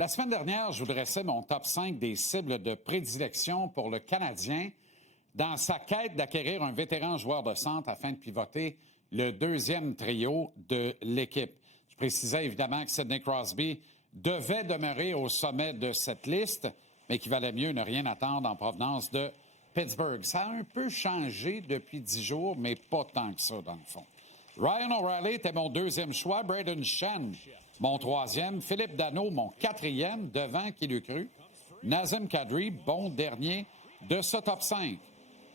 La semaine dernière, je vous dressais mon top 5 des cibles de prédilection pour le Canadien dans sa quête d'acquérir un vétéran joueur de centre afin de pivoter le deuxième trio de l'équipe. Je précisais évidemment que Sidney Crosby devait demeurer au sommet de cette liste, mais qu'il valait mieux ne rien attendre en provenance de Pittsburgh. Ça a un peu changé depuis 10 jours, mais pas tant que ça, dans le fond. Ryan O'Reilly était mon deuxième choix, Braden Shen, mon troisième, Philippe Danault, mon quatrième, devant qui l'eût cru, Nazem Kadri, bon dernier de ce top 5.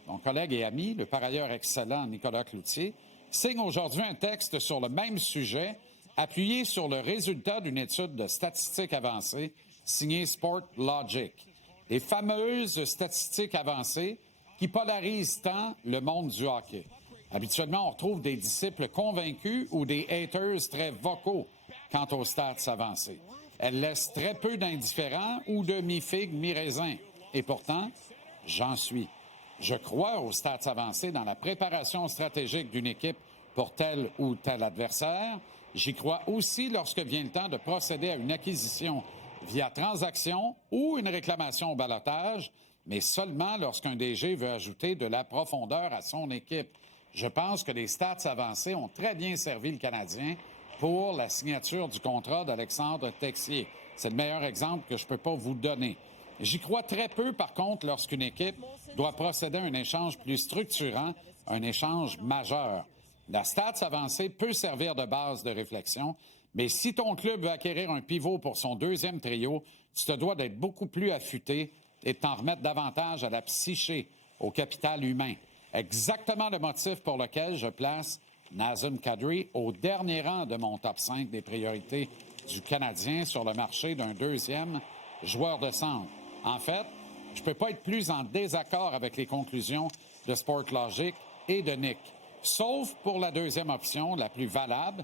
Mon collègue et ami, le par ailleurs excellent Nicolas Cloutier, signe aujourd'hui un texte sur le même sujet, appuyé sur le résultat d'une étude de statistiques avancées signée Sport Logic. Les fameuses statistiques avancées qui polarisent tant le monde du hockey. Habituellement, on retrouve des disciples convaincus ou des haters très vocaux quant aux stats avancées. Elles laissent très peu d'indifférents ou de mi-figue, mi-raisin. Et pourtant, j'en suis. Je crois aux stats avancées dans la préparation stratégique d'une équipe pour tel ou tel adversaire. J'y crois aussi lorsque vient le temps de procéder à une acquisition via transaction ou une réclamation au ballottage, mais seulement lorsqu'un DG veut ajouter de la profondeur à son équipe. Je pense que les stats avancées ont très bien servi le Canadien pour la signature du contrat d'Alexandre Texier. C'est le meilleur exemple que je peux pas vous donner. J'y crois très peu, par contre, lorsqu'une équipe doit procéder à un échange plus structurant, un échange majeur. La stats avancée peut servir de base de réflexion, mais si ton club veut acquérir un pivot pour son deuxième trio, tu te dois d'être beaucoup plus affûté et de t'en remettre davantage à la psyché, au capital humain. Exactement le motif pour lequel je place Nazem Kadri au dernier rang de mon top 5 des priorités du Canadien sur le marché d'un deuxième joueur de centre. En fait, je ne peux pas être plus en désaccord avec les conclusions de Sport Logic et de Nick, sauf pour la deuxième option, la plus valable,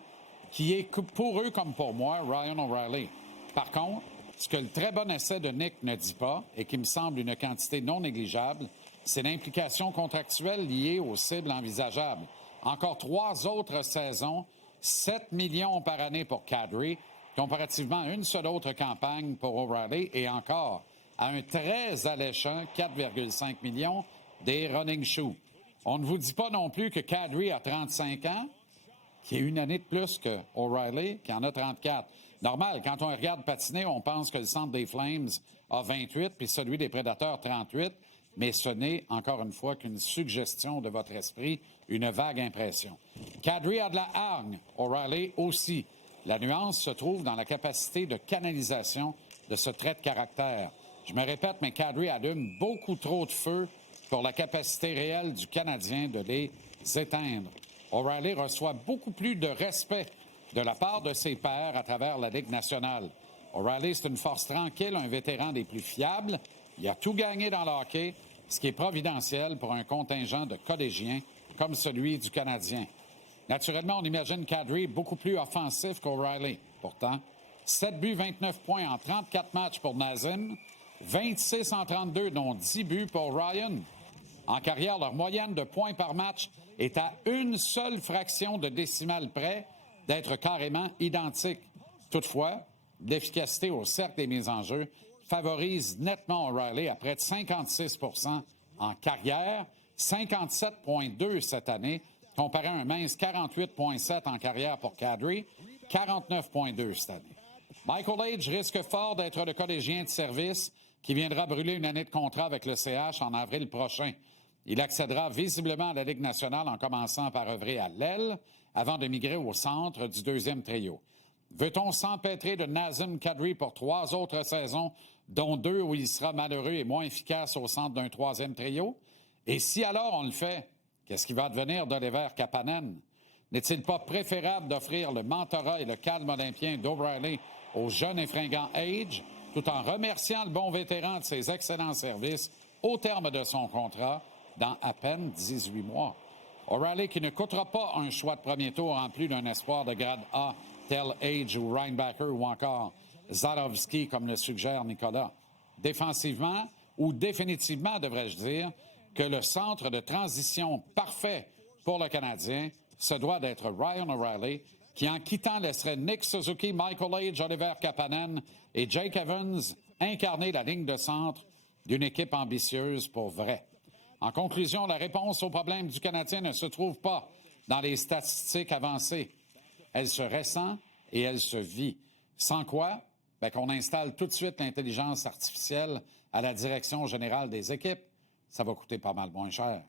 qui est pour eux comme pour moi, Ryan O'Reilly. Par contre, ce que le très bon essai de Nick ne dit pas, et qui me semble une quantité non négligeable, c'est l'implication contractuelle liée aux cibles envisageables. Encore 3 autres saisons, 7 millions par année pour Kadri, comparativement à une seule autre campagne pour O'Reilly, et encore à un très alléchant 4,5 millions des running shoes. On ne vous dit pas non plus que Kadri a 35 ans, qui est une année de plus que O'Reilly, qui en a 34. Normal, quand on regarde patiner, on pense que le centre des Flames a 28, puis celui des Prédateurs 38, mais ce n'est, encore une fois, qu'une suggestion de votre esprit, une vague impression. Kadri a de la hargne, O'Reilly aussi. La nuance se trouve dans la capacité de canalisation de ce trait de caractère. Je me répète, mais Kadri allume beaucoup trop de feu pour la capacité réelle du Canadien de les éteindre. O'Reilly reçoit beaucoup plus de respect de la part de ses pairs à travers la Ligue nationale. O'Reilly, c'est une force tranquille, un vétéran des plus fiables. Il a tout gagné dans le hockey, ce qui est providentiel pour un contingent de collégiens comme celui du Canadien. Naturellement, on imagine Kadri beaucoup plus offensif qu'O'Reilly. Pourtant, 7 buts, 29 points en 34 matchs pour Nazem, 26 en 32, dont 10 buts pour Ryan. En carrière, leur moyenne de points par match est à une seule fraction de décimale près d'être carrément identique. Toutefois, l'efficacité au cercle des mises en jeu favorise nettement O'Reilly à près de 56 % en carrière, 57,2 cette année, comparé à un mince 48,7 en carrière pour Kadri, 49,2 cette année. Michael Age risque fort d'être le collégien de service qui viendra brûler une année de contrat avec le CH en avril prochain. Il accédera visiblement à la Ligue nationale en commençant par œuvrer à l'aile avant de migrer au centre du deuxième trio. Veut-on s'empêtrer de Nazem Kadri pour 3 autres saisons, dont 2 où il sera malheureux et moins efficace au centre d'un troisième trio? Et si alors on le fait, qu'est-ce qui va devenir d'Oliver Kapanen? N'est-il pas préférable d'offrir le mentorat et le calme olympien d'O'Reilly au jeune et fringant Age, tout en remerciant le bon vétéran de ses excellents services au terme de son contrat dans à peine 18 mois? O'Reilly qui ne coûtera pas un choix de premier tour en plus d'un espoir de grade A, tel Age ou Reinbacher ou encore Zarovski, comme le suggère Nicolas. Défensivement, ou définitivement, devrais-je dire, que le centre de transition parfait pour le Canadien, ce doit d'être Ryan O'Reilly, qui, en quittant, laisserait Nick Suzuki, Michael Age, Oliver Kapanen et Jake Evans incarner la ligne de centre d'une équipe ambitieuse pour vrai. En conclusion, la réponse au problème du Canadien ne se trouve pas dans les statistiques avancées. Elle se ressent et elle se vit. Sans quoi, qu'on installe tout de suite l'intelligence artificielle à la direction générale des équipes, ça va coûter pas mal moins cher.